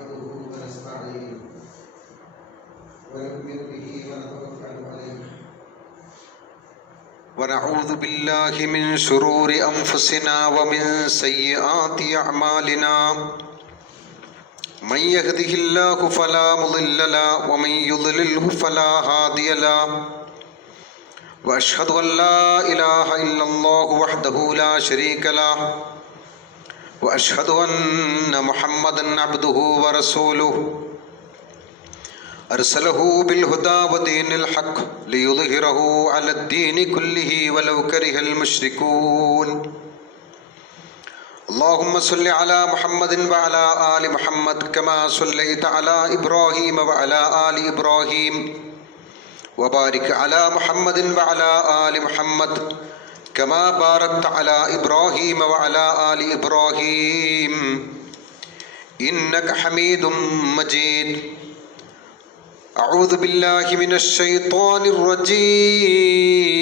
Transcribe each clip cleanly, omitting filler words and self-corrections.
نحمده ونستعينه ونؤمن به ونتوكل عليه ونعوذ بالله من شرور أنفسنا ومن سيئات أعمالنا من يهده الله فلا مضل له ومن يضلله فلا هادي له وأشهد أن لا إله إلا الله وحده لا شريك له وأشهد أن محمدا عبده ورسوله أرسله بالهدى ودين الحق ليظهره على الدين كله ولو كره المشركون اللهم صل على محمد وعلى آل محمد كما صليت على إبراهيم وعلى آل إبراهيم وبارك على محمد وعلى آل محمد كما باركت على إبراهيم وعلى آل إبراهيم إنك حميد مجيد أعوذ بالله من الشيطان الرجيم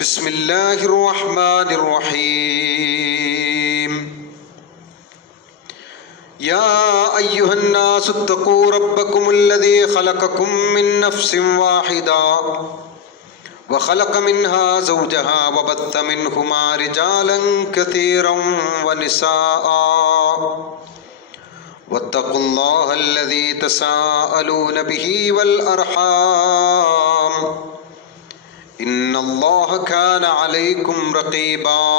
بسم الله الرحمن الرحيم يا أيها الناس اتقوا ربكم الذي خلقكم من نفس واحدة وخلق منها زوجها وبث منهما رجالا كثيرا ونساء واتقوا الله الذي تساءلون به والأرحام إن الله كان عليكم رقيبا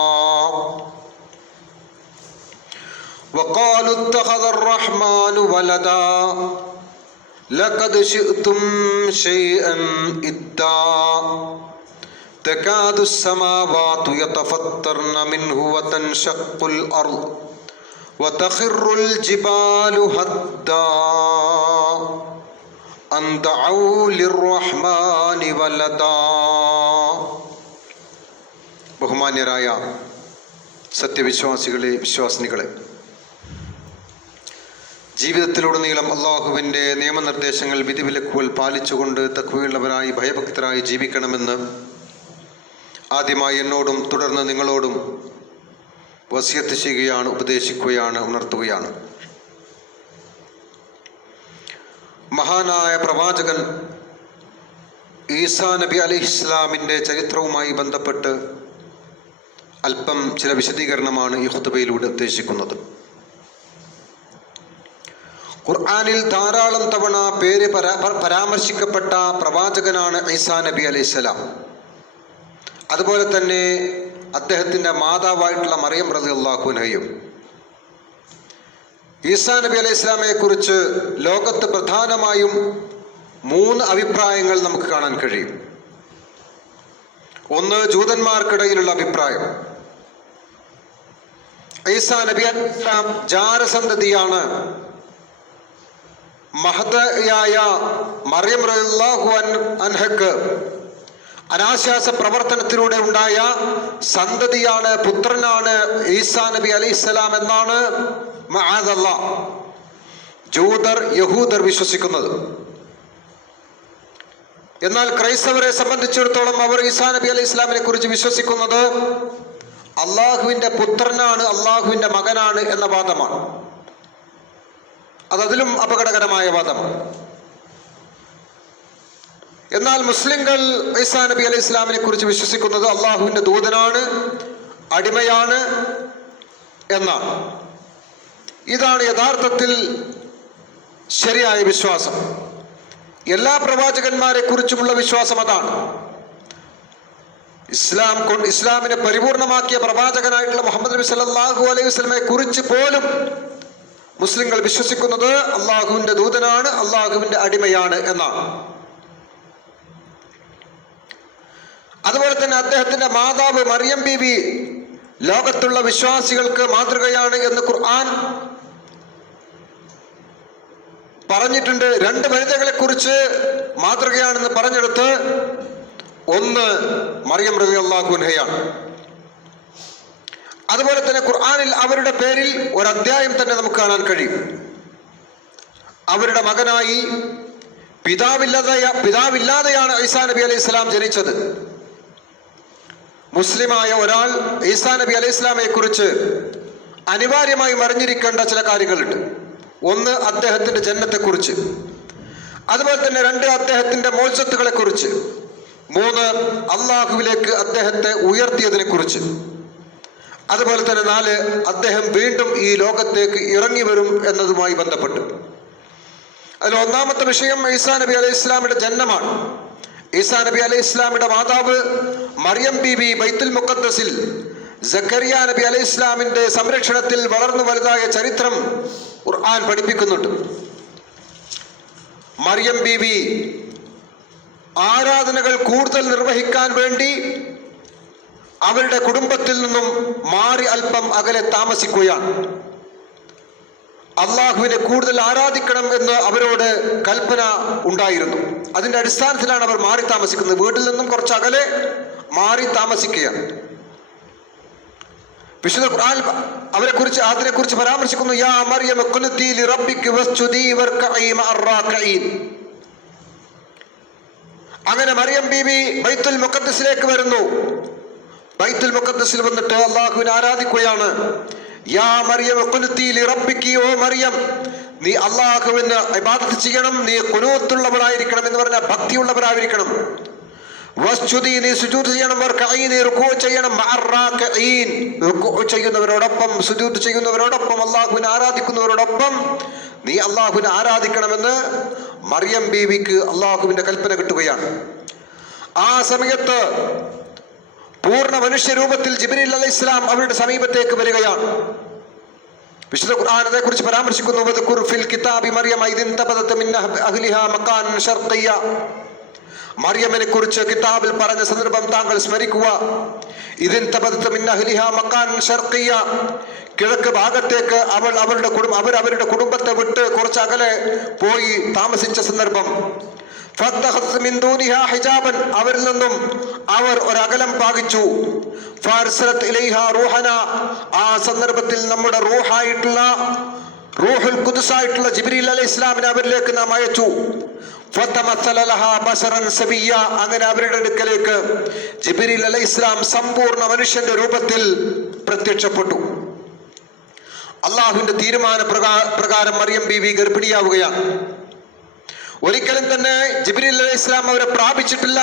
وقالوا اتخذ الرحمن ولدا لقد شئتم شيئا إدا تكاد السماوات يتفطرن منه وتنشق الأرض وتخر الجبال هدا أن دعوا للرحمن ولدا. ബഹുമാന്യരായ സത്യവിശ്വാസികളെ, വിശ്വാസിനികളെ, ജീവിതത്തിലുടനീളം അള്ളാഹുവിൻ്റെ നിയമനിർദ്ദേശങ്ങൾ, വിധിവിലക്കുകൾ പാലിച്ചുകൊണ്ട് തഖ്വയുള്ളവരായി ഭയഭക്തരായി ജീവിക്കണമെന്ന് ആദ്യമായി എന്നോടും തുടർന്ന് നിങ്ങളോടും വസിയത്ത് ചെയ്യുകയാണ്, ഉപദേശിക്കുകയാണ്, ഉണർത്തുകയാണ്. മഹാനായ പ്രവാചകൻ ഈസാ നബി അലൈഹിസ്സലാമിൻ്റെ ചരിത്രവുമായി ബന്ധപ്പെട്ട് അല്പം ചില വിശദീകരണമാണ് ഈ ഖുതുബയിലൂടെ ഉദ്ദേശിക്കുന്നത്. ഖുർആനിൽ ധാരാളം തവണ പേര് പരാമർശിക്കപ്പെട്ട പ്രവാചകനാണ് ഈസാ നബി അലൈഹിസ്സലാം. അതുപോലെ തന്നെ അദ്ദേഹത്തിൻ്റെ മാതാവായിട്ടുള്ള മറിയം റളിയല്ലാഹു അൻഹയും. ഈസാ നബി അലൈഹി ഇസ്ലാമയെ കുറിച്ച് ലോകത്ത് പ്രധാനമായും 3 അഭിപ്രായങ്ങൾ നമുക്ക് കാണാൻ കഴിയും. ഒന്ന്, ജൂതന്മാർക്കിടയിലുള്ള അഭിപ്രായം. ഈസാ നബി അലൈഹി ഇസ്ലാം ജാരസന്തതിയാണ്. മഹദിയായ മറിയം റളിയല്ലാഹു അൻഹക്ക് അനാശാസ പ്രവർത്തനത്തിലൂടെ ഉണ്ടായ സന്തതിയാണ്, പുത്രനാണ് ഈസാ നബി അലൈഹിസ്സലാം എന്നാണ് മഅദല്ലാഹ് ജൂതർ, യഹൂദർ വിശ്വസിക്കുന്നത്. എന്നാൽ ക്രൈസ്തവരെ സംബന്ധിച്ചിടത്തോളം അവർ ഈസാ നബി അലൈഹി ഇസ്ലാമിനെ കുറിച്ച് വിശ്വസിക്കുന്നത് അള്ളാഹുവിൻ്റെ പുത്രനാണ്, അള്ളാഹുവിൻ്റെ മകനാണ് എന്ന വാദമാണ്. അതതിലും അപകടകരമായ വാദമാണ്. എന്നാൽ മുസ്ലിങ്ങൾ ഈസാ നബി അലൈഹി ഇസ്ലാമിനെ കുറിച്ച് വിശ്വസിക്കുന്നത് അള്ളാഹുവിൻ്റെ ദൂതനാണ്, അടിമയാണ് എന്നാണ്. ഇതാണ് യഥാർത്ഥത്തിൽ ശരിയായ വിശ്വാസം. എല്ലാ പ്രവാചകന്മാരെ കുറിച്ചുമുള്ള വിശ്വാസം അതാണ്. ഇസ്ലാമിനെ പരിപൂർണമാക്കിയ പ്രവാചകനായിട്ടുള്ള മുഹമ്മദ് നബി സല്ലല്ലാഹു അലൈഹി വസല്ലമയെ കുറിച്ച് പോലും മുസ്ലിങ്ങൾ വിശ്വസിക്കുന്നത് അള്ളാഹുവിൻ്റെ ദൂതനാണ്, അള്ളാഹുവിൻ്റെ അടിമയാണ് എന്നാണ്. അതുപോലെ തന്നെ അദ്ദേഹത്തിൻ്റെ മാതാവ് മറിയം ബീവി ലോകത്തുള്ള വിശ്വാസികൾക്ക് മാതൃകയാണ് എന്ന് ഖുർആൻ പറഞ്ഞിട്ടുണ്ട്. 2 വനിതകളെ കുറിച്ച് മാതൃകയാണെന്ന് പറഞ്ഞെടുത്ത് ഒന്ന് മറിയം റളിയല്ലാഹു അൻഹയാണ്. അതുപോലെ തന്നെ ഖുർആനിൽ അവരുടെ പേരിൽ ഒരു അധ്യായം തന്നെ നമുക്ക് കാണാൻ കഴിയും. അവരുടെ മകനായി പിതാവില്ലാതെയാണ് ഈസാ നബി അലൈഹി ഇസ്ലാം ജനിച്ചത്. മുസ്ലിമായ ഒരാൾ ഈസാ നബി അലൈഹി ഇസ്ലാമയെ കുറിച്ച് അനിവാര്യമായും അറിഞ്ഞിരിക്കേണ്ട ചില കാര്യങ്ങളുണ്ട്. ഒന്ന്, അദ്ദേഹത്തിന്റെ ജന്നത്തെക്കുറിച്ച്. അതുപോലെ തന്നെ 2, അദ്ദേഹത്തിന്റെ മോചത്തുകളെ കുറിച്ച്. 3, അള്ളാഹുവിലേക്ക് അദ്ദേഹത്തെ ഉയർത്തിയതിനെ കുറിച്ച്. അതുപോലെ തന്നെ 4, അദ്ദേഹം വീണ്ടും ഈ ലോകത്തേക്ക് ഇറങ്ങി വരും എന്നതുമായി ബന്ധപ്പെട്ട്. അതിൽ ഒന്നാമത്തെ വിഷയം ഈസാ നബി അലൈഹി ഇസ്ലാമിയുടെ ജന്മമാണ്. ഈസാ നബി അലൈഹി ഇസ്ലാമിയുടെ മാതാവ് മറിയം ബീബി ബൈത്തുൽ മുഖദ്ദസിൽ സക്കരിയ നബി അലൈഹി ഇസ്ലാമിന്റെ സംരക്ഷണത്തിൽ വളർന്നു വലുതായ ചരിത്രം ഖുർആൻ പഠിപ്പിക്കുന്നുണ്ട്. മറിയം ബീബി ആരാധനകൾ കൂടുതൽ നിർവഹിക്കാൻ വേണ്ടി അവരുടെ കുടുംബത്തിൽ നിന്നും മാറി അല്പം അകലെ താമസിക്കുകയാണ്. അള്ളാഹുവിനെ കൂടുതൽ ആരാധിക്കണം എന്ന് അവരോട് കൽപ്പന ഉണ്ടായിരുന്നു. അതിന്റെ അടിസ്ഥാനത്തിലാണ് അവർ മാറി താമസിക്കുന്നത്. വീട്ടിൽ നിന്നും കുറച്ച് അകലെ മാറി താമസിക്കുകയാണ്. വിശുദ്ധ ഖുർആൻ അതിനെക്കുറിച്ച് പരാമർശിക്കുന്നു. യാ മറിയം ഖുനുതി ലിറബ്ബികി വസ്ജുദി വർകഈ മഅർ-റാകിഈൻ. അങ്ങനെ മറിയം ബീബി ബൈത്തുൽ മുഖദ്ദസിലേക്ക് വരുന്നു. ബൈത്തുൽ മുഖദ്ദസിൽ വന്നിട്ട് അള്ളാഹുവിനെ ആരാധിക്കുകയാണ്. യാ മറിയം ഖുനുതി ലിറബ്ബികി, ഓ മറിയം, നീ അള്ളാഹുവിന് ഇബാദത്ത് ചെയ്യണം, നീ ഖുനൂത്തുള്ളവരായിരിക്കണം എന്ന് പറഞ്ഞാൽ ഭക്തിയുള്ളവരായിരിക്കണം. വസ്ജുദി, നീ സുജൂദ് ചെയ്യണം. വർകഈ, നീ റുകൂ ചെയ്യണം. മഅർ-റാകിഈൻ, റുകൂ ചെയ്യുന്നവരോടൊപ്പം, സുജൂദ് ചെയ്യുന്നവരോടൊപ്പം, അള്ളാഹുവിനെ ആരാധിക്കുന്നവരോടൊപ്പം നീ അള്ളാഹുവിനെ ആരാധിക്കണമെന്ന് മറിയം ബീവിക്ക് അള്ളാഹുവിന്റെ കൽപ്പന കിട്ടുകയാണ്. ആ സമയത്ത് പൂർണ്ണ മനുഷ്യരൂപത്തിൽ ജിബ്രീൽ അലൈഹിസ്സലാം അവരുടെ സമീപത്തേക്ക് വരികയാണ്. വിശുദ്ധ ഖുർആൻ അതേക്കുറിച്ച് പരാമർശിക്കുന്നു. വദ്കുർ ഫിൽ കിതാബി മറിയം ഇദ് ഇൻതബദത് മിൻ അഹ്ലിഹാ മകാനൻ ശർഖിയ്യ. മറിയമിനെ കുറിച്ച് കിതാബിൽ പറഞ്ഞ സന്ദർഭം താങ്കൾ സ്മരിക്കുക. ഇദ് ഇൻതബദത് മിൻ അഹ്ലിഹാ മകാനൻ ശർഖിയ്യ. കിഴക്ക് ഭാഗത്തേക്ക് അവരുടെ കുടുംബത്തെ വിട്ട് കുറച്ച് അകലെ പോയി താമസിച്ച സന്ദർഭം. ഹിജാബൻ, അവരിൽ നിന്നും അവർ ഒരകലം പാകിച്ചു. ആ സന്ദർഭത്തിൽ നമ്മുടെ റൂഹുൽ ഖുദ്സായിട്ടുള്ള ജിബ്രീൽ അലൈഹി ഇസ്ലാമിനെ അവരിലേക്ക് നാം അയച്ചു. അങ്ങനെ അവരുടെ അടുക്കലേക്ക് ജിബ്രീൽ അലൈഹി ഇസ്ലാം സമ്പൂർണ്ണ മനുഷ്യന്റെ രൂപത്തിൽ പ്രത്യക്ഷപ്പെട്ടു. അള്ളാഹുവിന്റെ തീരുമാന പ്രകാരം മറിയം ബീവി ഗർഭിണിയാവുകയാണ്. ഒരിക്കലും തന്നെ ജിബ്രീൽ അലൈഹി ഇസ്ലാം അവരെ പ്രാപിച്ചിട്ടില്ല.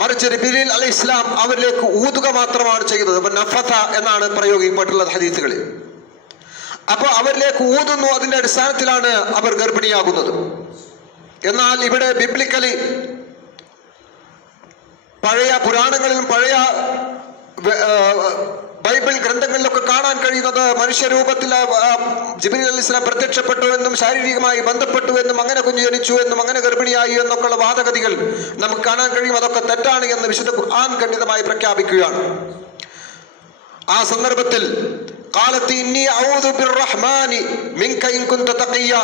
മറിച്ച് ജിബ്രീൽ അലൈഹി ഇസ്ലാം അവരിലേക്ക് ഊതുക മാത്രമാണ് ചെയ്യുന്നത്. നഫത എന്നാണ് പ്രയോഗിക്കപ്പെട്ടുള്ളത് ഹദീസുകളിൽ. അപ്പോൾ അവരിലേക്ക് ഊതുന്നു. അതിന്റെ അടിസ്ഥാനത്തിലാണ് അവർ ഗർഭിണിയാകുന്നത്. എന്നാൽ ഇവിടെ ബിബ്ലിക്കലി പഴയ പുരാണങ്ങളിലും പഴയ ബൈബിൾ ഗ്രന്ഥങ്ങളിലൊക്കെ കാണാൻ കഴിയുന്നത് മനുഷ്യരൂപത്തിൽ ജിബ്രീൽ അലൈഹി ഇസ്ലാം പ്രത്യക്ഷപ്പെട്ടു എന്നും ശാരീരികമായി ബന്ധപ്പെട്ടു എന്നും അങ്ങനെ കുഞ്ഞു ജനിച്ചു എന്നും അങ്ങനെ ഗർഭിണിയായി എന്നൊക്കെയുള്ള വാദഗതികൾ നമുക്ക് കാണാൻ കഴിയും. അതൊക്കെ തെറ്റാണ് എന്ന് വിശുദ്ധ ഖുർആൻ ഖണ്ഡിതമായി പ്രഖ്യാപിക്കുകയാണ്. ആ സന്ദർഭത്തിൽ ഖാലത്ത് ഇന്നി അഊദു ബിർറഹ്മാനി മിൻക ഇൻ കുൻത തഖിയ്യ.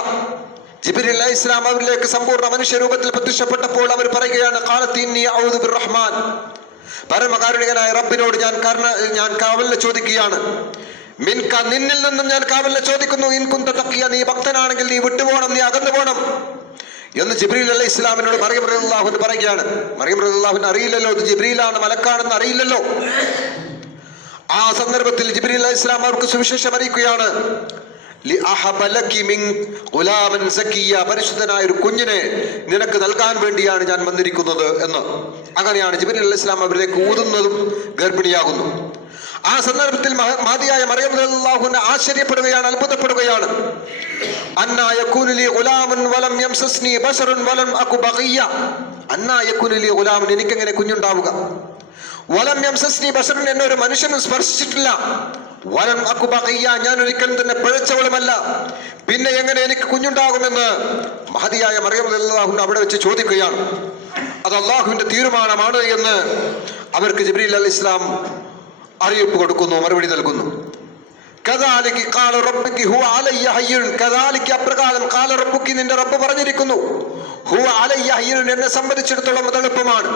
ജിബ്രീൽ അലൈഹി ഇസ്ലാം അവരിലേക്ക് സമ്പൂർണ്ണ മനുഷ്യരൂപത്തിൽ പ്രത്യക്ഷപ്പെട്ടപ്പോൾ അവർ പറയുകയാണ്, ഖാലത്ത് ഇന്നി അഊദു ബിർറഹ്മാൻ, പരമകാരുണികനായ റബ്ബിനോട് ഞാൻ കാവലിനെ ചോദിക്കുകയാണ്. മിൻക, നിന്നിൽ നിന്നും ഞാൻ കാവലിനെ ചോദിക്കുന്നു. ഇൻ കുന്ത തഖിയ്യ, നീ ഭക്തനാണെങ്കിൽ നീ വിട്ടുപോകണം, നീ അകന്നു പോകണം എന്ന് ജിബ്രീൽ അലൈഹി ഇസ്ലാമിനോട് മറിയം റളിയല്ലാഹു അൻഹ പറയുകയാണ്. മറിയം റളിയല്ലാഹു അൻഹ അറിയില്ലല്ലോ ഇത് ജിബ്രീലാണ്, മലക്കാണെന്ന് അറിയില്ലല്ലോ. ആ സന്ദർഭത്തിൽ ജിബ്രീൽ അലൈഹി ഇസ്ലാം അവർക്ക് സുവിശേഷം അറിയിക്കുകയാണ്. പരിശുദ്ധനായ ഒരു കുഞ്ഞിനെ നിനക്ക് നൽകാൻ വേണ്ടിയാണ് ഞാൻ വന്നിരിക്കുന്നത് എന്ന്. അങ്ങനെയാണ് ജിബ്രീൽ അലൈഹി ഇസ്ലാം അവരിലേക്ക് ഊതുന്നതും ഗർഭിണിയാകുന്നു. ആ സന്ദർഭത്തിൽ മഹതിയായ മറിയം റളിയല്ലാഹു അൻഹ ആശ്ചര്യപ്പെടുകയാണ്, അത്ഭുതപ്പെടുകയാണ്. അന്നാ യകൂനു ലി ഗുലാമുൻ വലം യംസസ്നി ബശറുൻ വലം അകു ബഖിയ്യ. അന്നാ യകൂനു ലി ഗുലാമുൻ, എനിക്കെങ്ങനെ കുഞ്ഞുണ്ടാവുക? വലം യംസസ്നി ബശറുൻ, എന്നെ ഒരു മനുഷ്യനും സ്പർശിച്ചിട്ടില്ല. വലം അകു ബഖിയ്യ, ഞാൻ ഒരിക്കലും തന്നെ പിഴച്ചവളുമല്ല, പിന്നെ എങ്ങനെ എനിക്ക് കുഞ്ഞുണ്ടാകുമെന്ന് മഹതിയായ മറിയം റളിയല്ലാഹു അൻഹ അവിടെ വെച്ച് ചോദിക്കുകയാണ്. അത് അള്ളാഹുവിന്റെ തീരുമാനമാണ് എന്ന് അവർക്ക് ജിബ്രീൽ അലൈഹി ഇസ്ലാം അറിയിപ്പ് കൊടുക്കുന്നു, മറുപടി നൽകുന്നു. കദാലിക ഖാല റബ്ബുകി ഹുവ അലയ്യ ഹയ്യുൻ, കദാലിക അപ്രകാരം ഖാല റബ്ബുകി, നിന്റെ റബ്ബ് പറഞ്ഞിരിക്കുന്നു, ഹുവ അലയ്യ ഹയ്യുൻ, എന്നെ സംബന്ധിച്ചിടത്തോളം അത് എളുപ്പമാണ്.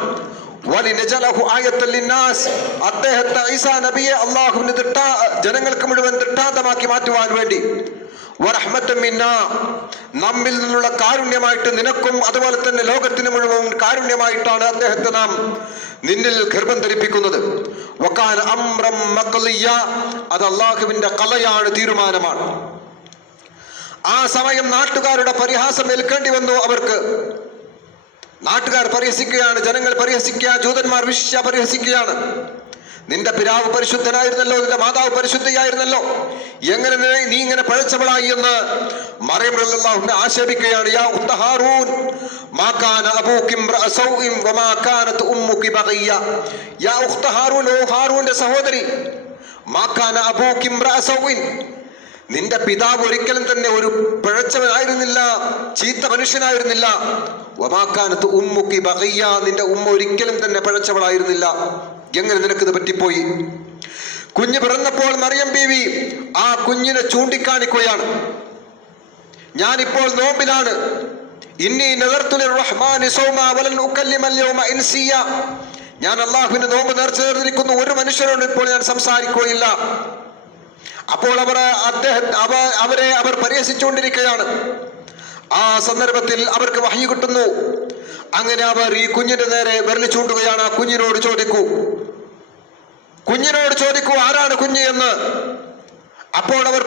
വലിനജലഹു ആയത്തൻ ലിന്നാസ്, അദ്ദേഹത്തെ ഈസാ നബിയെ അല്ലാഹുവിന് ജനങ്ങൾക്ക് മുഴുവൻ ദൃഷ്ടാന്തമാക്കി മാറ്റുവാൻ വേണ്ടി. വറഹ്മത്തും മിന്നാ, നമ്മിൽ നിന്നുള്ള കാരുണ്യമായിട്ട് നിനക്കും അതുപോലെ തന്നെ ലോകത്തിന് മുഴുവൻ കാരുണ്യമായിട്ടാണ് അദ്ദേഹത്തെ നാം നിന്നിൽ ഗർഭം ധരിപ്പിക്കുന്നത്. വകാന അംറൻ മഖ്ളിയ, അത് അല്ലാഹുവിന്റെ ഖളയാണ്, തീരുമാനമാണ്. ആ സമയം നാട്ടുകാരുടെ പരിഹാസം ഏൽക്കേണ്ടി വന്നു അവർക്ക്. നാട്ടുകാർ പരിഹസിക്കുകയാണ്, ജനങ്ങൾ പരിഹസിക്കുക, ജൂതന്മാർ വിശ്വസിച്ച് പരിഹസിക്കുകയാണ്. നിന്റെ പിതാവ് പരിശുദ്ധനായിരുന്നല്ലോ, നിന്റെ മാതാവ് പരിശുദ്ധയായിരുന്നല്ലോ, എങ്ങനെ നീ ഇങ്ങനെ പഴച്ചവളായി എന്ന് മറിയം റളിയല്ലാഹുവിനെ ആക്ഷേപിക്കുകയാണ്. യാ ഉഖ്ത ഹാറൂൻ മാ കാന അബൂകി ഇംറഅ സൗഇൻ വമാ കാനത് ഉമ്മുകി ബഗിയ. യാ ഉഖ്ത ഹാറൂൻ, ഓ ഹാറൂന്റെ സഹോദരി, മാ കാന അബൂകി ഇംറഅ സൗഇൻ, നിന്റെ പിതാവ് ഒരിക്കലും തന്നെ ഒരു പിഴച്ചവനായിരുന്നില്ല, ചീത്ത മനുഷ്യനായിരുന്നില്ല. വമാ കാനത് ഉമ്മുകി ബഗിയ, നിന്റെ ഉമ്മ ഒരിക്കലും തന്നെ പിഴച്ചവളായിരുന്നില്ല. എങ്ങനെ നിനക്കിത് പറ്റിപ്പോയി? കുഞ്ഞ് പിറന്നപ്പോൾ മറിയം ബീവി ആ കുഞ്ഞിനെ ചൂണ്ടിക്കാണിക്കുകയാണ്. ഞാനിപ്പോൾ നോമ്പിലാണ്. ഇന്നി നദർതു ലിർറഹ്മാനി സൗമാ വലൻ ഉകല്ലിമൽ യൗമ ഇൻസിയ, ഞാൻ അല്ലാഹുവിന്റെ നോമ്പ് നേർച്ച നേർന്നിരിക്കുന്നു, ഒരു മനുഷ്യരോട് ഇപ്പോൾ ഞാൻ സംസാരിക്കുകയില്ല. അപ്പോൾ അവർ പരിഹസിച്ചുകൊണ്ടിരിക്കുകയാണ്. ആ സന്ദർഭത്തിൽ അവർക്ക് വഹ്യ് കിട്ടുന്നു. അങ്ങനെ അവർ ഈ കുഞ്ഞിന്റെ നേരെ വിരൽ ചൂണ്ടുകയാണ്. ആ കുഞ്ഞിനോട് ചോദിക്കൂ ആരാണ് കുഞ്ഞ് എന്ന്. അപ്പോൾ അവർ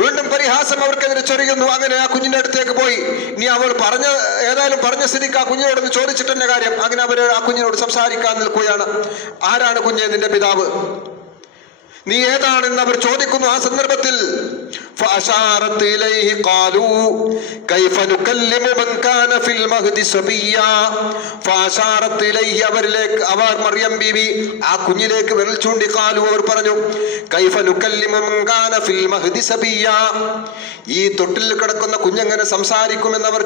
വീണ്ടും പരിഹാസം അവർക്കെതിരെ ചൊരിയുന്നു. അങ്ങനെ ആ കുഞ്ഞിന്റെ അടുത്തേക്ക് പോയി. ഇനി അവൾ ഏതായാലും പറഞ്ഞ സ്ഥിതിക്ക് ആ കുഞ്ഞിനോടൊന്ന് ചോദിച്ചിട്ടെന്നെ കാര്യം. അങ്ങനെ അവർ ആ കുഞ്ഞിനോട് സംസാരിക്കാൻ നിൽക്കുകയാണ്. ആരാണ് കുഞ്ഞ്, നിന്റെ പിതാവ്, നീ ഏതാണെന്ന് അവർ ചോദിക്കുന്നു. ആ സന്ദർഭത്തിൽ فأشارت إليه قالوا كيف نكلم من كان في المهد صبيا. فأشارت إليه, അവർ മറിയം ബീവി ആ കുഞ്ഞിലേക്ക് വിരൽ ചൂണ്ടി. ഖാലു, അവർ പറഞ്ഞു, കൈഫ നുകല്ലിമു മൻ കാന ഫിൽ മഹ്ദി സബിയാ, ഈ തൊട്ടിൽ കിടക്കുന്ന കുഞ്ഞെങ്ങനെ സംസാരിക്കുമെന്ന് അവർ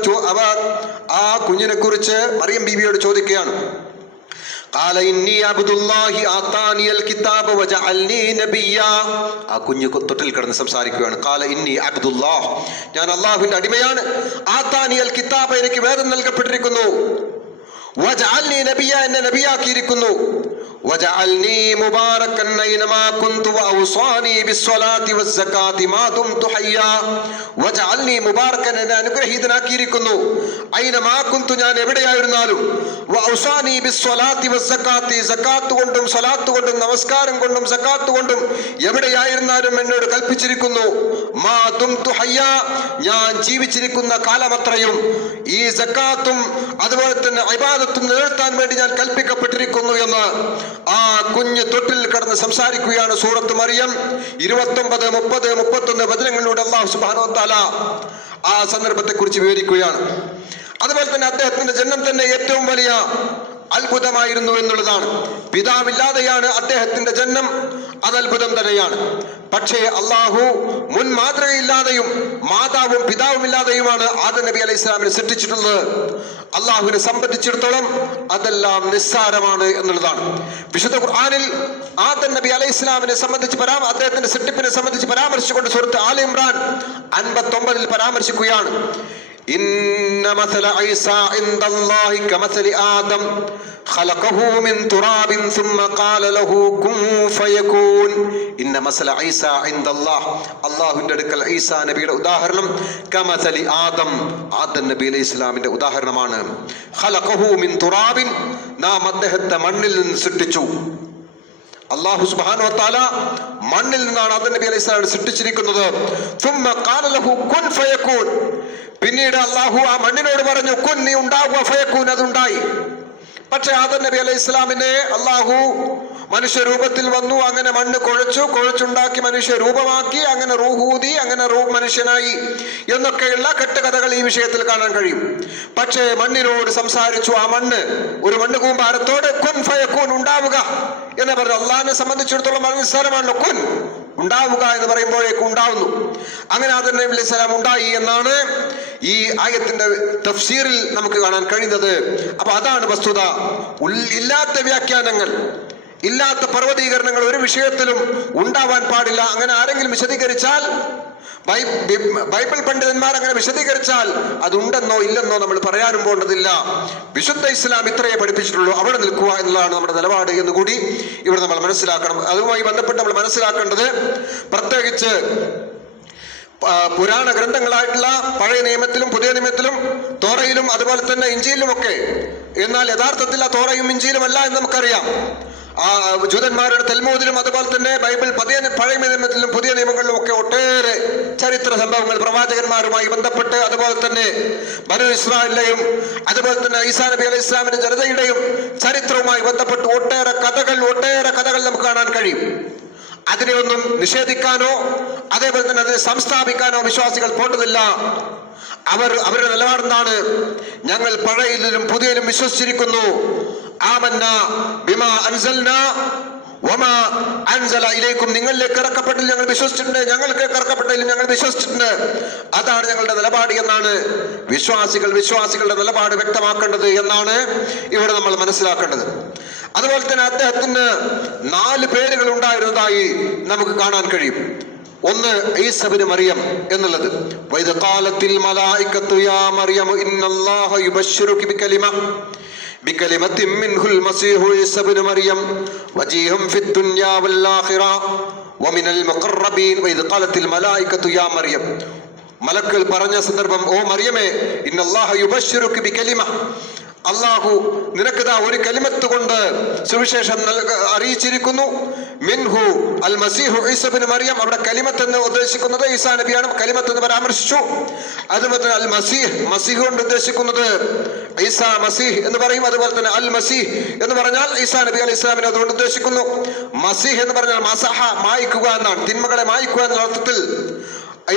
ആ കുഞ്ഞിനെ കുറിച്ച് മറിയം ബീവിയോട് ചോദിക്കുകയാണ്. ഖാല ഇന്നി അബ്ദുല്ലാഹി ആതാനിയൽ കിതാബ വജഅൽനി നബിയ്യാ, ആ കുഞ്ഞ് തൊട്ടിൽ കിടന്ന് സംസാരിക്കുകയാണ്. ഖാല ഇന്നി അബ്ദുല്ലാഹ്, ഞാൻ അല്ലാഹുവിന്റെ അടിമയാണ്. ആതാനിയൽ കിതാബ, എനിക്ക് വേദം നൽകപ്പെട്ടിരിക്കുന്നു. വജഅൽനി നബിയ്യ, എന്നെ നബിയാക്കിയിരിക്കുന്നു. വജഅൽനി മുബാറകൻ ഐനമാ കുന്തു വഔസാനി ബിസ്സലാത്തി വസ്സകാത്തി മാ ദുംതു ഹയ്യാ. വജഅൽനി മുബാറകൻ, എന്നെ അനുഗ്രഹീതനാക്കിയിരിക്കുന്നു. ഐനമാ കുന്തു, ഞാൻ എവിടെയായിരുന്നാലും. വഔസാനി ബിസ്സലാത്തി വസ്സകാത്തി, സകാത്ത് കൊണ്ടും സ്വലാത്ത് കൊണ്ടും നമസ്കാരം കൊണ്ടും സകാത്ത് കൊണ്ടും എവിടെയായിരുന്നാലും എന്നോട് കൽപ്പിച്ചിരിക്കുന്നു. മാ ദുംതു ഹയ്യാ, ഞാൻ ജീവിച്ചിരിക്കുന്ന കാലമത്രയും ഈ സകാത്തും അതുപോലെ തന്നെ ഇബാദത്തും നിലനിർത്താൻ വേണ്ടി ഞാൻ കൽപ്പിക്കപ്പെട്ടിരിക്കുന്നു എന്ന് ആ കുഞ്ഞ് തൊട്ടിൽ കിടന്ന് സംസാരിക്കുകയാണ്. സൂറത്ത് മറിയം 29, 30, 31 വചനങ്ങളിലൂടെ അല്ലാഹു സുബ്ഹാനഹു വ തആല ആ സന്ദർഭത്തെ കുറിച്ച് വിവരിക്കുകയാണ്. അതുപോലെ തന്നെ അദ്ദേഹത്തിന്റെ ജന്മം തന്നെ ഏറ്റവും വലിയ അത്ഭുതമായിരുന്നു എന്നുള്ളതാണ്. പിതാവില്ലാതെയാണ് അദ്ദേഹത്തിന്റെ ജന്മം, അത് അത്ഭുതം തന്നെയാണ്. പക്ഷേ അള്ളാഹു മുൻ മാതൃകയില്ലാതെയും മാതാവും പിതാവുമില്ലാതെയുമാണ് ആദം നബി അലൈഹി ഇസ്ലാമിനെ സൃഷ്ടിച്ചിട്ടുള്ളത്. അള്ളാഹുവിനെ സംബന്ധിച്ചിടത്തോളം അതെല്ലാം നിസ്സാരമാണ് എന്നുള്ളതാണ്. വിശുദ്ധ ഖുർആനിൽ ആദം നബി അലൈഹി ഇസ്ലാമിനെ സംബന്ധിച്ച് അദ്ദേഹത്തിന്റെ സൃഷ്ടിപ്പിനെ സംബന്ധിച്ച് പരാമർശിച്ചുകൊണ്ട് സൂറത്ത് ആല ഇംറാൻ 59 പരാമർശിക്കുകയാണ്. ഇന്ന മസല ഈസാ ഇൻദല്ലാഹി കമസലി ആദം ഖലഖഹു മിൻ തുറാബിൻ സുമ്മ ഖാല ലഹു കുൻ ഫയകൂൻ. ഇന്ന മസല ഈസാ ഇൻദല്ലാഹ്, അല്ലാഹുവിന്റെ അടുക്കൽ ഈസാ നബിയുടെ ഉദാഹരണം കമസലി ആദം, ആദം നബി അലൈഹി ഇസ്ലാമിന്റെ ഉദാഹരണമാണ്. ഖലഖഹു മിൻ തുറാബിൻ, നാം അദ്ദേഹത്തെ മണ്ണിൽ നിന്ന് സൃഷ്ടിച്ചു. അല്ലാഹു സുബ്ഹാനഹു വ തആല മണ്ണിൽ നിന്നാണ് ആദം നബി അലൈഹി ഇസ്ലാമിനെ സൃഷ്ടിച്ചിരിക്കുന്നത്. സുമ്മ ഖാല ലഹു കുൻ ഫയകൂൻ, പിന്നീട് അള്ളാഹു ആ മണ്ണിനോട് പറഞ്ഞു, കുൻ, നീ ഉണ്ടാവുക, ഫയകൂൻ, അതുണ്ടായി. പക്ഷെ ആദം നബി അലൈഹി ഇസ്ലാമിനെ അള്ളാഹു മനുഷ്യരൂപത്തിൽ വന്നു. അങ്ങനെ മണ്ണ് കുഴച്ചുണ്ടാക്കി മനുഷ്യ രൂപമാക്കി, അങ്ങനെ റൂഹൂതി, അങ്ങനെ മനുഷ്യനായി എന്നൊക്കെയുള്ള കെട്ടുകഥകൾ ഈ വിഷയത്തിൽ കാണാൻ കഴിയും. പക്ഷേ മണ്ണിനോട് സംസാരിച്ചു. ആ ഒരു മണ്ണ് കൂമ്പാരത്തോട് കുൻ ഫയകൂൻ, ഉണ്ടാവുക എന്ന് പറഞ്ഞു. അള്ളാഹിനെ സംബന്ധിച്ചിടത്തോളം വളരെ നിസ്സാരമാണല്ലോ. കുൻ, ഉണ്ടാവുക എന്ന് പറയുമ്പോഴേക്കും ഉണ്ടാവുന്നു. അങ്ങനെ ആദം നബി അലൈഹി സ്വലാം ഉണ്ടായി എന്നാണ് ഈ ആയത്തിന്റെ തഫ്സീറിൽ നമുക്ക് കാണാൻ കഴിയുന്നത്. അപ്പൊ അതാണ് വസ്തുത. ഇല്ലാത്ത വ്യാഖ്യാനങ്ങൾ, ഇല്ലാത്ത പർവ്വതീകരണങ്ങൾ ഒരു വിഷയത്തിലും ഉണ്ടാവാൻ പാടില്ല. അങ്ങനെ ആരെങ്കിലും വിശദീകരിച്ചാൽ, ബൈബിൾ പണ്ഡിതന്മാർ അങ്ങനെ വിശദീകരിച്ചാൽ അതുണ്ടെന്നോ ഇല്ലെന്നോ നമ്മൾ പറയാനും പോകേണ്ടതില്ല. വിശുദ്ധ ഇസ്ലാം ഇത്രയേ പഠിപ്പിച്ചിട്ടുള്ളൂ, അവിടെ നിൽക്കുക എന്നുള്ളതാണ് നമ്മുടെ നിലപാട് എന്നുകൂടി ഇവിടെ നമ്മൾ മനസ്സിലാക്കണം. അതുമായി ബന്ധപ്പെട്ട് നമ്മൾ മനസ്സിലാക്കേണ്ടത്, പ്രത്യേകിച്ച് പുരാണ ഗ്രന്ഥങ്ങളായിട്ടുള്ള പഴയ നിയമത്തിലും പുതിയ നിയമത്തിലും തോറയിലും അതുപോലെ തന്നെ ഇഞ്ചിയിലുമൊക്കെ. എന്നാൽ യഥാർത്ഥത്തിൽ ആ തോറയും ഇഞ്ചിയിലും അല്ല എന്ന് നമുക്കറിയാം. ജൂതന്മാരുടെ തെൽമൂദിലും അതുപോലെ തന്നെ ബൈബിൾ പഴയ നിയമത്തിലും പുതിയ നിയമങ്ങളിലും ഒക്കെ ഒട്ടേറെ ചരിത്ര സംഭവങ്ങൾ പ്രവാചകന്മാരുമായി ബന്ധപ്പെട്ട്, അതുപോലെ തന്നെ ബനൂ ഇസ്രായേലിലെയും അതുപോലെ തന്നെ ഈസാ നബി അലൈഹി ഇസ്ലാമിന്റെ ജനതയുടെയും ചരിത്രവുമായി ബന്ധപ്പെട്ട് ഒട്ടേറെ കഥകൾ നമുക്ക് കാണാൻ കഴിയും. അതിനെ ഒന്നും നിഷേധിക്കാനോ അതേപോലെ തന്നെ അതിനെ സംസ്ഥാപിക്കാനോ വിശ്വാസികൾ പോണ്ടതില്ല. അവരുടെ നിലപാടെന്താണ്? ഞങ്ങൾ പഴയതിലും പുതിയതിലും വിശ്വസിച്ചിരിക്കുന്നു. ആമന്ന ബിമാ അൻസൽനാ വമാ അൻസല ഇലൈക്കും, നിങ്ങളിലേക്ക് ഇറക്കപ്പെട്ടിൽ ഞങ്ങൾ വിശ്വസിച്ചിട്ടുണ്ട്, ഞങ്ങൾക്ക് ഇറക്കപ്പെട്ടതിലും ഞങ്ങൾ വിശ്വസിച്ചിട്ടുണ്ട്. അതാണ് ഞങ്ങളുടെ നിലപാട് എന്നാണ് വിശ്വാസികളുടെ നിലപാട് വ്യക്തമാക്കേണ്ടത് എന്നാണ് ഇവിടെ നമ്മൾ മനസ്സിലാക്കേണ്ടത്. അതുപോലെ തന്നെ അദ്ദേഹത്തിന് 4 പേരുകൾ ഉണ്ടായിരുന്നതായി നമുക്ക് കാണാൻ കഴിയും. ഒന്ന് ഈസ ഇബ്നു മറിയം എന്നുള്ളത്. വൈദ ഖാലത്തിൽ മലായികത്തു യാ മറിയം ഇന്നല്ലാഹ യുബശ്ശിറുകി ബികലിമത്തിൻ മിൻഹുൽ മസീഹു ഈസ ഇബ്നു മറിയം വജീഹൻ ഫിദ് ദുനിയാ വൽ ആഖിറ വമിനൽ മുഖറബീൻ. വൈദ ഖാലത്തിൽ മലായികത്തു യാ മറിയം, മലക്കുകൾ പറഞ്ഞ സന്ദർഭം, ഓ മറിയമേ, ഇന്നല്ലാഹ യുബശ്ശിറുകി ബികലിമ, അള്ളാഹു നിനക്കിതാ ഒരു കലിമത്ത് കൊണ്ട് സുവിശേഷം അറിയിച്ചിരിക്കുന്നു. മിൻഹു അൽ മസീഹു ഈസ ഇബ്നു മറിയം, അവിടെ കലിമത്ത് എന്ന് ഉദ്ദേശിക്കുന്നത് ഈസാ നബിയാണ്. കലിമത്ത് എന്ന് പരാമർശിച്ചു. അതുപോലെ തന്നെ അൽ മസീഹ് കൊണ്ട് ഉദ്ദേശിക്കുന്നത് ഈസാ മസീഹ് എന്ന് പറയും. അതുപോലെ തന്നെ അൽ മസീഹ് എന്ന് പറഞ്ഞാൽ ഈസാ നബി അലൈഹി ഇസ്ലാമിനെ അതുകൊണ്ട് ഉദ്ദേശിക്കുന്നു. മസീഹ് എന്ന് പറഞ്ഞാൽ മസഹ, മായ്ക്കുക എന്നാണ്, തിന്മകളെ മായ്ക്കുക എന്ന അർത്ഥത്തിൽ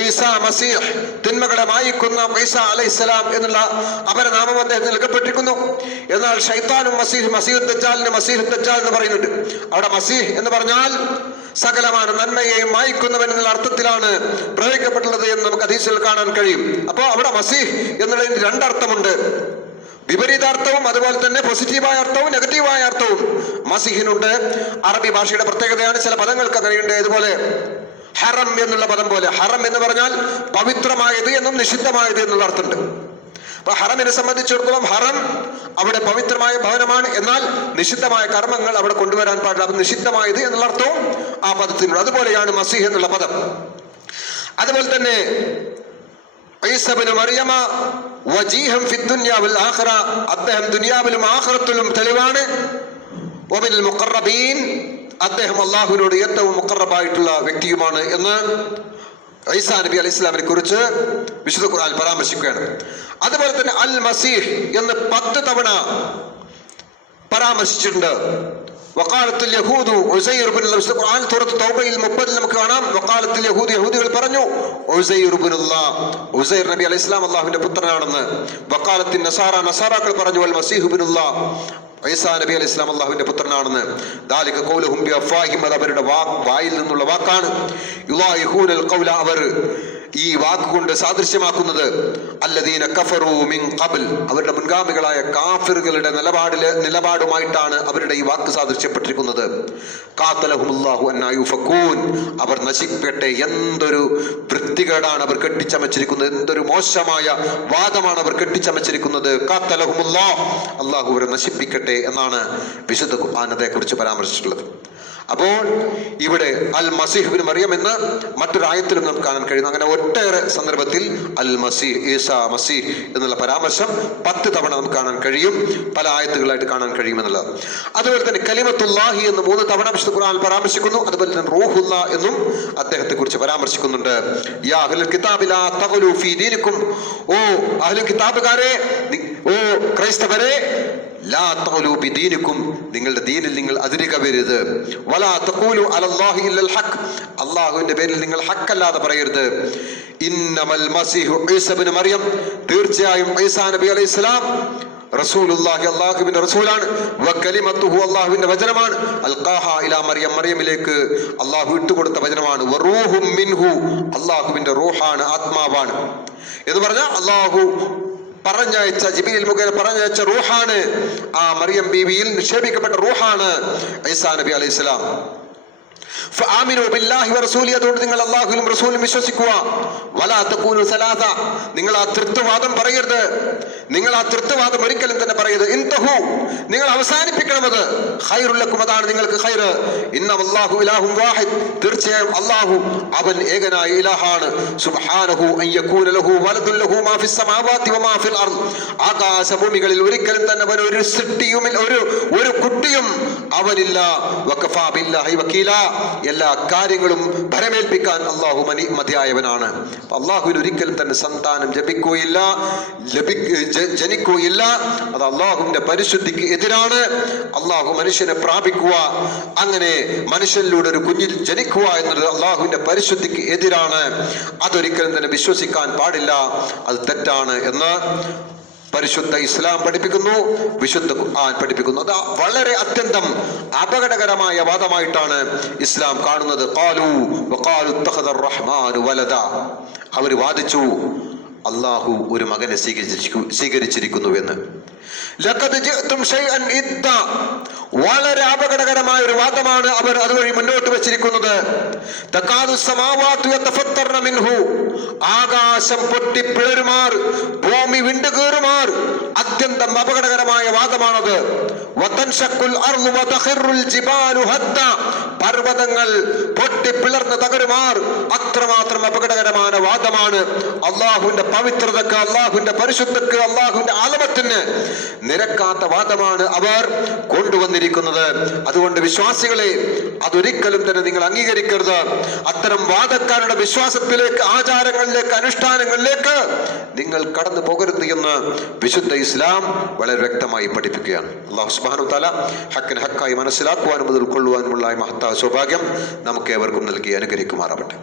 ഈസാ മസീഹ്, തിന്മകളെ മായിക്കുന്ന ഈസാ അലൈഹിസ്സലാം എന്നുള്ള അപരനാമം അദ്ദേഹത്തിന് നൽകപ്പെട്ടിരിക്കുന്നു. എന്നാൽ ഷൈത്താനും മസീഹ് ദജ്ജാലിന് മസീഹ് ദജ്ജാൽ എന്ന് പറയുന്നുണ്ട്. അവിടെ മസീഹ് എന്ന് പറഞ്ഞാൽ സകലമായ നന്മയെയും മായ്ക്കുന്നവൻ എന്നുള്ള അർത്ഥത്തിലാണ് പ്രയോഗിക്കപ്പെട്ടുള്ളത് എന്ന് നമുക്ക് ഹദീസിൽ കാണാൻ കഴിയും. അപ്പോൾ അവിടെ മസീഹ് എന്നുള്ളതിന് 2 അർത്ഥമുണ്ട്. വിപരീതാർത്ഥവും അതുപോലെ തന്നെ പോസിറ്റീവായ അർത്ഥവും നെഗറ്റീവായ അർത്ഥവും മസീഹിനുണ്ട്. അറബി ഭാഷയുടെ പ്രത്യേകതയാണ്. ചില പദങ്ങൾക്ക് അങ്ങനെയുണ്ട്. ഇതുപോലെ ഹറം എന്നുള്ള പദം പോലെ, ഹറം എന്ന് പറഞ്ഞാൽ പവിത്രമായത് എന്നും നിഷിദ്ധമായത് എന്നുള്ള അർത്ഥമുണ്ട്. അപ്പൊ ഹറമിനെ സംബന്ധിച്ചിടത്തോളം ഹറം അവിടെ പവിത്രമായ ഭവനമാണ്, എന്നാൽ നിഷിദ്ധമായ കർമ്മങ്ങൾ അവിടെ കൊണ്ടുവരാൻ പാടില്ല. അപ്പൊ നിഷിദ്ധമായത് എന്നുള്ള അർത്ഥവും ആ പദത്തിനുണ്ട്. അതുപോലെയാണ് മസീഹ് എന്നുള്ള പദം. അതുപോലെ തന്നെ ഈസ ഇബ്നു മറിയമ വജീഹൻ ഫിദ് ദുനിയാ വൽ ആഖിറ, അദ്ദേഹം ദുനിയാവിലും ആഖിറത്തിലും തെളിവാണ്. വമിനൽ മുഖറബീൻ, അദ്ദേഹം അള്ളാഹുവിനോട് ഏറ്റവും മുഖറബായിട്ടുള്ള വ്യക്തിയുമാണ് എന്ന് ഈസാ നബി അലൈഹി ഇസ്ലാമിനെ കുറിച്ച് വിശുദ്ധ ഖുർആൻ പരാമർശിക്കുകയാണ്. അതുപോലെ തന്നെ അൽ മസീഹ് എന്ന് 10 തവണ പരാമർശിച്ചിട്ടുണ്ട്. വഖാലത്തുൽ യഹൂദു ഉസൈർ ഇബ്നുൽ വിശുദ്ധ ഖുർആൻ സൂറത്ത് തൗബയിൽ 30 നമുക്ക് കാണാം. വഖാലത്തുൽ യഹൂദികൾ പറഞ്ഞു ഉസൈർ ഇബ്നുല്ലാഹ്, ഉസൈർ നബി അലൈഹി ഇസ്ലാം അള്ളാഹുവിന്റെ പുത്രനാണെന്ന്. വഖാലത്തിൻ നസാറാക്കൾ പറഞ്ഞു വൽ മസീഹ് ഇബ്നുല്ലാഹ്, ഈസാ നബി അലൈഹി ഇസ്ലാം അള്ളാഹുവിന്റെ പുത്രനാണെന്ന്. ദാലിക ഖൗലുഹും ബിഅഫ്വാഹിഹിം, അത് അവരുടെ വായിൽ നിന്നുള്ള വാക്കാണ്. യുളായിഹൂനൽ ഖൗല, അവർ ഈ വാക്കുകൊണ്ട് സാദൃശ്യമാക്കുന്നത് അല്ലദീന കഫറൂ മിൻ ഖബൽ, അവരുടെ മുൻഗാമികളായ കാഫിറുകളുടെ നിലപാടുമായിട്ടാണ് അവരുടെ ഈ വാക്ക് സാദൃശ്യപ്പെട്ടിരിക്കുന്നത്. ഖാതലഹുമുല്ലാഹു അന്നാ യുഫകൂൻ, അവർ നശിക്കട്ടെ, എന്തൊരു വൃത്തികേടാണ് അവർ കെട്ടിച്ചമച്ചിരിക്കുന്നത്, എന്തൊരു മോശമായ വാദമാണ് അവർ കെട്ടിച്ചമച്ചിരിക്കുന്നത്. ഖാതലഹുമുല്ലാഹ്, അള്ളാഹു അവരെ നശിപ്പിക്കട്ടെ എന്നാണ് വിശുദ്ധ ഖുർആൻ അതേക്കുറിച്ച് പരാമർശിച്ചിട്ടുള്ളത്. അപ്പോൾ ഇവിടെ അൽ മസീഹ് ഇബ്നു മറിയം എന്ന് മറ്റൊരു ആയത്തിലും നമുക്ക് കാണാൻ കഴിയുന്നു. അങ്ങനെ ഒട്ടേറെ സന്ദർഭത്തിൽ അൽ മസീഹ്, ഈസാ മസീഹ് എന്നുള്ള പരാമർശം 10 തവണ നമുക്ക് കാണാൻ കഴിയും, പല ആയത്തുകളായിട്ട് കാണാൻ കഴിയും എന്നുള്ളത്. അതുപോലെ തന്നെ കലിമത്തുല്ലാഹി എന്ന് 3 തവണ വിശുദ്ധ ഖുർആൻ പരാമർശിക്കുന്നു. അതുപോലെ തന്നെ റൂഹുല്ലാ എന്നും അദ്ദേഹത്തെ കുറിച്ച് പരാമർശിക്കുന്നുണ്ട്. യാ അഹ്ലൽ കിതാബി ലാ തഗ്ലൂ ഫീ ദീനിക്കും, ഓ അഹ്ലുൽ കിതാബുകാരെ, ഓ ക്രൈസ്തവരെ, ലാ തഗ്ലൂ ബി ദീനിക്കും, നിങ്ങളുടെ ദീനിൽ നിങ്ങൾ അതിരുകവരുത്. വലാ തഖൂലു അലല്ലാഹി ഇല്ലൽ ഹഖ്, അല്ലാഹുവിന്റെ പേരിൽ നിങ്ങൾ ഹഖല്ലാതെ പറയരുത്. ഇന്നമൽ മസീഹു ഈസ ഇബ്നു മറിയം, തീർച്ചയായും ഈസാ നബി അലൈഹി ഇസ്ലാം റസൂലുള്ളാഹി, അല്ലാഹുവിന്റെ റസൂലാണ്. വകലിമത്തുഹു, അല്ലാഹുവിന്റെ വചനമാണ്. അൽഖാഹ ഇലാ മറിയം, മറിയമിലേക്ക് അല്ലാഹു ഇട്ടുകൊടുത്ത വചനമാണ്. വറൂഹും മിൻഹു, അല്ലാഹുവിന്റെ റൂഹാണ്, ആത്മാവാണ് എന്ന് പറഞ്ഞാൽ അല്ലാഹു പറഞ്ഞയച്ച, ജിബ്രീൽ മുഖേന പറഞ്ഞയച്ച റൂഹാണ്, ആ മറിയം ബീവിയിൽ നിക്ഷേപിക്കപ്പെട്ട റൂഹാണ് ഈസാ നബി അലൈഹി സ്വലാം. ഫആമിനു ബില്ലാഹി വറസൂലി, അതുകൊണ്ട് നിങ്ങൾ അല്ലാഹുവിലും റസൂലിലും വിശ്വസിക്കുക. വലാ തഖൂലു സലാസ, നിങ്ങൾ ആ തൃത്വവാദം പറയരുത്. നിങ്ങൾ ആ തൃത്വവാദം ഒരിക്കലും തന്നെ പറയരുത്. ഇൻതഹു, നിങ്ങൾ അവസാനിപ്പിക്കണമത്. ഖൈറുൽ ലക്കും, അതാണ് നിങ്ങൾക്ക് ഖൈർ. ഇന്നല്ലാഹു ഇലാഹുൻ വാഹിദ്, തീർച്ചയായും അല്ലാഹു അവൻ ഏകനായ ഇലാഹാണ്. സുബ്ഹാനഹു അൻ യകൂന ലഹു വലദുൻ ലഹു മാ ഫിസ് സമാവാതി വമാ ഫിൽ അർദ്, ആകാശഭൂമികളിൽ ഒരിക്കലും തന്നെ അവൻ ഒരു സൃഷ്ടിയും ഒരു കുട്ടിയും അവനില്ല. വകഫാ ബില്ലാഹി വകീല, എല്ലാ കാര്യങ്ങളും ഭരമേൽപ്പിക്കാൻ അല്ലാഹു മതിയായവനാണ്. അല്ലാഹുവിൽ ഒരിക്കലും തന്നെ സന്താനം ജനിക്കുകയില്ല. അത് അള്ളാഹുവിന്റെ പരിശുദ്ധിക്ക് എതിരാണ്. അള്ളാഹു മനുഷ്യനെ പ്രാപിക്കുക, അങ്ങനെ മനുഷ്യനിലൂടെ ഒരു കുഞ്ഞിൽ ജനിക്കുക എന്നത് അള്ളാഹുവിന്റെ പരിശുദ്ധിക്ക് എതിരാണ്. അതൊരിക്കലും തന്നെ വിശ്വസിക്കാൻ പാടില്ല, അത് തെറ്റാണ് എന്ന് പരിശുദ്ധ ഇസ്ലാം പഠിപ്പിക്കുന്നു, വിശുദ്ധ ഖുർആൻ പഠിപ്പിക്കുന്നു. അത് വളരെ അത്യന്തം അപകടകരമായ വാദമായിട്ടാണ് ഇസ്ലാം കാണുന്നത്. ഖാലു വഖാലു ഇത്തഖദർ റഹ്മാനു വലദ, അവർ വാദിച്ചു അള്ളാഹു ഒരു മകനെ സ്വീകരിച്ചിരിക്കുന്നുവെന്ന്. ലഖദ് ജിഅ്തും ശൈഅൻ ഇദ്ദ, വളരെ അപകടകരമായ ഒരു വാദമാണ് അവർ അതുവഴി മുന്നോട്ട് വെച്ചിരിക്കുന്നത്. തകാദു സമാവാതു യതഫത്തർന മിൻഹു, ആകാശം പൊട്ടിപ്പിളരുമാർ, ഭൂമി വിണ്ടുകീറുമാർ, അത്യന്തം അപകടകരമായ വാദമാണത്. വതൻഷഖുൽ അർളു വതഖിറുൽ ജിബാലു ഹദ്ദ, പർവ്വതങ്ങൾ പൊട്ടിപ്പിളർന്ന് തകരുമാർ, അത്രമാത്രം അപകടകരമായ വാദമാണ്. അള്ളാഹുവിന്റെ പവിത്രതക്ക്, അള്ളാഹുവിന്റെ പരിശുദ്ധക്ക്, അള്ളാഹുവിന്റെ ആലമത്തിന് നിരക്കാത്ത വാദമാണ് അവർ കൊണ്ടുവന്നിരിക്കുന്നത്. അതുകൊണ്ട് വിശ്വാസികളെ, അതൊരിക്കലും തന്നെ നിങ്ങൾ അംഗീകരിക്കരുത്. അത്തരം വാദക്കാരുടെ വിശ്വാസത്തിലേക്ക്, ആചാരങ്ങളിലേക്ക്, അനുഷ്ഠാനങ്ങളിലേക്ക് നിങ്ങൾ കടന്നു പോകരുത് എന്ന് വിശുദ്ധ ഇസ്ലാം വളരെ വ്യക്തമായി പഠിപ്പിക്കുകയാണ്. അല്ലാഹു സുബ്ഹാനഹു വ തആല ഹക്കിനെ ഹക്കായി മനസ്സിലാക്കുവാനും അത് ഉൾക്കൊള്ളുവാനുമുള്ള മഹത്തായ സൗഭാഗ്യം നമുക്ക് ഏവർക്കും നൽകി അനുഗ്രഹിക്കുമാറാവട്ടെ.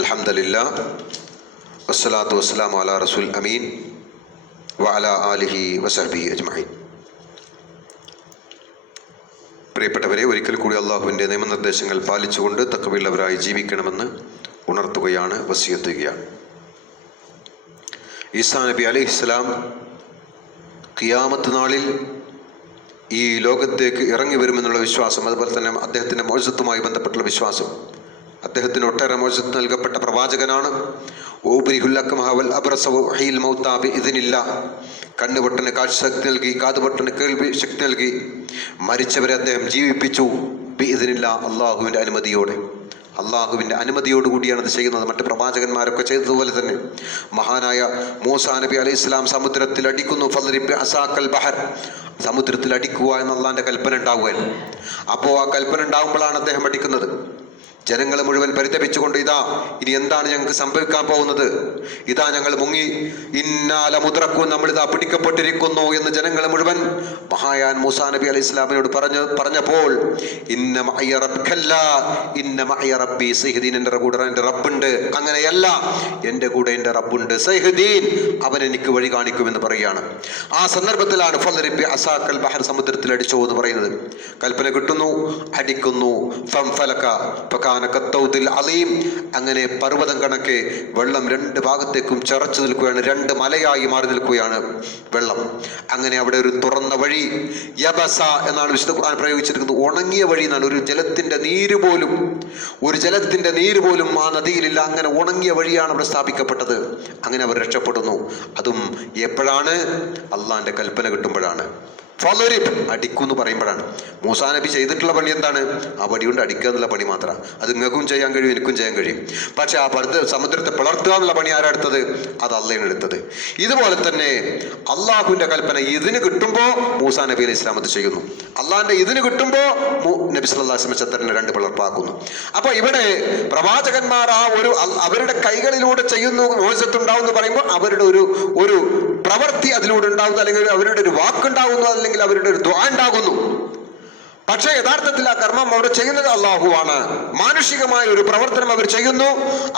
അൽഹംദുലില്ലാഹ് വസ്സലാത്തു വസ്സലാമു അലാ റസൂൽ അമീൻ വഅലാ ആലിഹി വസഹ്ബിഹി അജ്മഈൻ. പ്രിയപ്പെട്ടവരെ, ഒരിക്കൽ കൂടി അള്ളാഹുവിൻ്റെ നിയമനിർദ്ദേശങ്ങൾ പാലിച്ചുകൊണ്ട് തഖ്വയുള്ളവരായി ജീവിക്കണമെന്ന് ഉണർത്തുകയാണ്, വസിയത്ത് ചെയ്യുകയാണ്. ഈസാ നബി അലൈഹിസ്സലാം ഖിയാമത്ത് നാളിൽ ഈ ലോകത്തേക്ക് ഇറങ്ങി വരുമെന്നുള്ള വിശ്വാസം, അതുപോലെ തന്നെ അദ്ദേഹത്തിൻ്റെ മൗഇസത്തുമായി ബന്ധപ്പെട്ടുള്ള വിശ്വാസം, അദ്ദേഹത്തിന് ഒട്ടേറെ മൗഇസത്ത് നൽകപ്പെട്ട പ്രവാചകനാണ്. കണ്ണുപൊട്ടന് കാഴ്ച ശക്തി നൽകി, കാതുപൊട്ടന് കേൾവി ശക്തി നൽകി, മരിച്ചവരെ അദ്ദേഹം ജീവിപ്പിച്ചു ബിഇദ്നില്ല, അള്ളാഹുവിൻ്റെ അനുമതിയോടെ. അള്ളാഹുവിൻ്റെ അനുമതിയോടുകൂടിയാണ് അത് ചെയ്യുന്നത്. മറ്റ് പ്രവാചകന്മാരൊക്കെ ചെയ്തതുപോലെ തന്നെ മഹാനായ മൂസാ നബി അലൈഹി ഇസ്ലാം സമുദ്രത്തിൽ അടിക്കുന്നു. ഫദ്രിബ് അസാക്കൽ ബഹർ, സമുദ്രത്തിൽ അടിക്കുക എന്ന അള്ളാഹിൻ്റെ കൽപ്പന ഉണ്ടാവുകയാണ്. അപ്പോൾ ആ കൽപ്പന ഉണ്ടാകുമ്പോഴാണ് അദ്ദേഹം അടിക്കുന്നത്. ജനങ്ങളെ മുഴുവൻ പരിതപിച്ചുകൊണ്ട്, ഇതാ ഇനി എന്താണ് ഞങ്ങൾക്ക് സംഭവിക്കാൻ പോകുന്നത്, ഇതാ ഞങ്ങൾ മുങ്ങി, ഇന്നാല മുദ്രക്കൂ, നമ്മളിതാ പിടിക്കപ്പെട്ടിരിക്കുന്നു എന്ന് ജനങ്ങളെ മുഴുവൻ മഹായാൻ മൂസാ നബി അലൈഹി ഇസ്ലാമിനോട് പറഞ്ഞപ്പോൾ ഇന്ന മഅയ റബ്ബി സൈഹുദ്ദീൻ, എൻ്റെ കൂടെ എൻ്റെ റബ്ബുണ്ട്. അങ്ങനെയല്ല, എൻ്റെ കൂടെ എൻ്റെ റബ്ബുണ്ട് സൈഹുദ്ദീൻ, അവൻ എനിക്ക് വഴി കാണിക്കുമെന്ന് പറയുകയാണ്. ആ സന്ദർഭത്തിലാണ് ഫദ്രിബ് അസാക്കൽ ബഹർ, സമുദ്രത്തിൽ അടിച്ചോ എന്ന് പറയുന്നത്. കൽപ്പന കിട്ടുന്നു, അടിക്കുന്നു. ഫംഫലക അലീം, അങ്ങനെ പർവ്വതം കണക്കെ വെള്ളം രണ്ട് ഭാഗത്തേക്കും ചറച്ചു നിൽക്കുകയാണ്, രണ്ട് മലയായി മാറി നിൽക്കുകയാണ് വെള്ളം. അങ്ങനെ അവിടെ ഒരു തുറന്ന വഴി, യബസ എന്നാണ് വിശുദ്ധ ഖുർആൻ പ്രയോഗിച്ചിരിക്കുന്നത്, ഉണങ്ങിയ വഴി എന്നാണ്. ഒരു ജലത്തിന്റെ നീര് പോലും ആ നദിയിലില്ല. അങ്ങനെ ഉണങ്ങിയ വഴിയാണ് അവിടെ സ്ഥാപിക്കപ്പെട്ടത്. അങ്ങനെ അവർ രക്ഷപ്പെടുന്നു. അതും എപ്പോഴാണ്? അള്ളാഹിന്റെ കൽപ്പന കിട്ടുമ്പോഴാണ്. ഫളരിബ്, അടിക്കൂന്ന് പറയുമ്പോഴാണ്. മൂസാ നബി ചെയ്തിട്ടുള്ള പണി എന്താണ്? ആ വടി കൊണ്ട് അടിക്കുക എന്നുള്ള പണി മാത്രമാണ്. അത് നിങ്ങൾക്കും ചെയ്യാൻ കഴിയും, എനിക്കും ചെയ്യാൻ കഴിയും. പക്ഷെ ആ സമുദ്രത്തെ പിളർത്തുക എന്നുള്ള പണി ആരെടുത്തത്? അത് അള്ളയാണ് എടുത്തത്. ഇതുപോലെ തന്നെ അള്ളാഹുവിന്റെ കൽപ്പന ഇതിന് കിട്ടുമ്പോൾ മൂസാ നബി അലൈഹി ഇസ്ലാം അത് ചെയ്യുന്നു. അള്ളാഹിന്റെ ഇതിന് കിട്ടുമ്പോൾ നബി സല്ലല്ലാഹു അലൈഹി വസല്ലം ചന്ദ്രനെ രണ്ട് പിളർപ്പാക്കുന്നു. അപ്പൊ ഇവിടെ പ്രവാചകന്മാർ ആ ഒരു അവരുടെ കൈകളിലൂടെ ചെയ്യുന്നു, മോചത്തുണ്ടാവും എന്ന് പറയുമ്പോൾ അവരുടെ ഒരു പ്രവൃത്തി അതിലൂടെ ഉണ്ടാവുന്നു, അല്ലെങ്കിൽ അവരുടെ ഒരു വാക്കുണ്ടാവുന്നു, അല്ലെങ്കിൽ അവരുടെ ഒരു ദുആ ഉണ്ടാകുന്നു. പക്ഷേ യഥാർത്ഥത്തിൽ ആ കർമ്മം അവർ ചെയ്യുന്നത് അള്ളാഹുവാണ്. മാനുഷികമായ ഒരു പ്രവർത്തനം അവർ ചെയ്യുന്നു.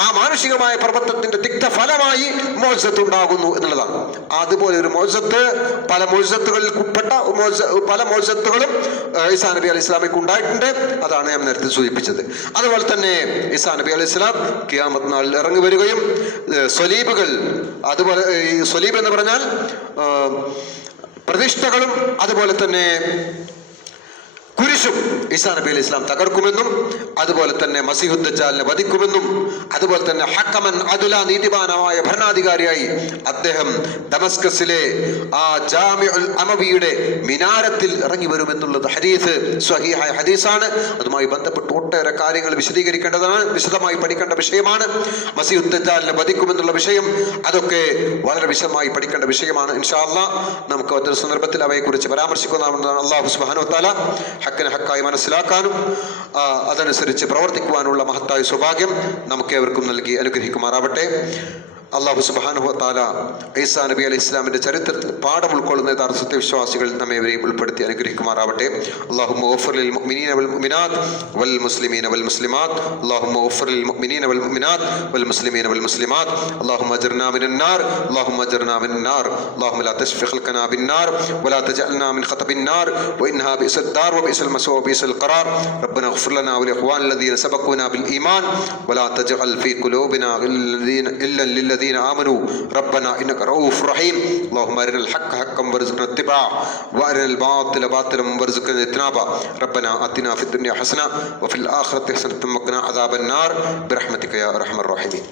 ആ മാനുഷികമായ പ്രവർത്തനത്തിന്റെ തിക്തഫലമായി മോചത്ത് ഉണ്ടാകുന്നു എന്നുള്ളതാണ്. അതുപോലെ ഒരു മോചത്ത് പല മോചത്തുകളും ഈസാ നബി അലൈഹി ഇസ്ലാമിക്ക് ഉണ്ടായിട്ടുണ്ട്. അതാണ് ഞാൻ നേരത്തെ സൂചിപ്പിച്ചത്. അതുപോലെ തന്നെ ഈസാ നബി അലൈഹി ഇസ്ലാം ഖിയാമത്ത് നാളിൽ ഇറങ്ങി വരികയും സ്വലീബുകൾ, അതുപോലെ ഈ സ്വലീബ് എന്ന് പറഞ്ഞാൽ പ്രതിഷ്ഠകളും അതുപോലെ തന്നെ കുരിശും ഈസാ നബി അലൈഹി ഇസ്ലാം തകർക്കുമെന്നും അതുപോലെ തന്നെ മസീഹുദ് ദജ്ജാലിനെ വധിക്കുമെന്നും അതുപോലെ തന്നെ ഹക്കമൻ അദുല നീതിമാനമായ ഭരണാധികാരിയായി അദ്ദേഹം ദമസ്കസിലെ ആ ജാമിഉൽ അമവിയുടെ മിനാരത്തിൽ ഇറങ്ങി വരുമെന്നുള്ളത് ഹദീസ് സ്വഹീഹായ ഹദീസാണ്. അതുമായി ബന്ധപ്പെട്ട് ഒട്ടേറെ കാര്യങ്ങൾ വിശദീകരിക്കേണ്ടതാണ്, വിശദമായി പഠിക്കേണ്ട വിഷയമാണ്. മസീഹുദ് ദജ്ജാലിനെ വധിക്കുമെന്നുള്ള വിഷയം അതൊക്കെ വളരെ വിശദമായി പഠിക്കേണ്ട വിഷയമാണ്. ഇൻഷാ അല്ലാഹ് നമുക്ക് മറ്റൊരു സന്ദർഭത്തിൽ അവയെക്കുറിച്ച് പരാമർശിക്കുന്നതാണ്. അല്ലാഹു സുബ്ഹാനഹു വ തആല ഹക്കിനെ ഹക്കായി മനസ്സിലാക്കാനും അതനുസരിച്ച് പ്രവർത്തിക്കുവാനുള്ള മഹത്തായ സൗഭാഗ്യം നമുക്ക് ഏവർക്കും നൽകി അനുഗ്രഹിക്കുമാറാവട്ടെ. അല്ലാഹു സുബ്ഹാനഹു വ തആല ഈസാ നബി അലൈഹി ഇസ്ലാമിന്റെ ചരിത്രത്തിൽ പാഠം ഉൾക്കൊള്ളുന്ന യഥാർത്ഥ സത്യവിശ്വാസികൾ നമ്മേവരെയും ഉൾപ്പെടുത്തി അനുഗ്രഹിക്കുമാറാവട്ടെ. അല്ലാഹുമ്മ ഗഫിർ ലിൽ മുഅ്മിനീന വൽ മുഅ്മിനാത്ത് വൽ മുസ്ലിമീന വൽ മുസ്ലിമാത്ത് അല്ലാഹുമ്മ ഗഫിർ ലിൽ മുഅ്മിനീന വൽ മുഅ്മിനാത്ത് വൽ മുസ്ലിമീന വൽ മുസ്ലിമാത്ത് അല്ലാഹുമ്മ അജ്ർനാ മിനൻ നാർ അല്ലാഹുമ്മ അജ്ർനാ മിനൻ നാർ അല്ലാഹുമ്മ ലാ തശ്ഫി ഖൽഖനാ ബിൻ നാർ വലാ തജഅൽനാ മിൻ ഖതബിൻ നാർ വഇൻഹാ ബിഇസൽ ദാർ വബിഇസൽ മസ്വ വബിഇസൽ ഖറാർ റബ്ബനാ ഗഫിർ ലനാ വലിഇഖ്വാനിന الذين سبقونا بالإيمان ولا تجعل في قلوبنا إلا للذين آمنوا ربنا إنك رؤوف رحيم اللهم أرنا الحق حقا وارزقنا اتباعه وأرنا الباطل باطلا وارزقنا اجتنابه ربنا آتنا في الدنيا حسنة وفي الآخرة حسنة وقنا عذاب النار برحمتك يا أرحم الراحمين.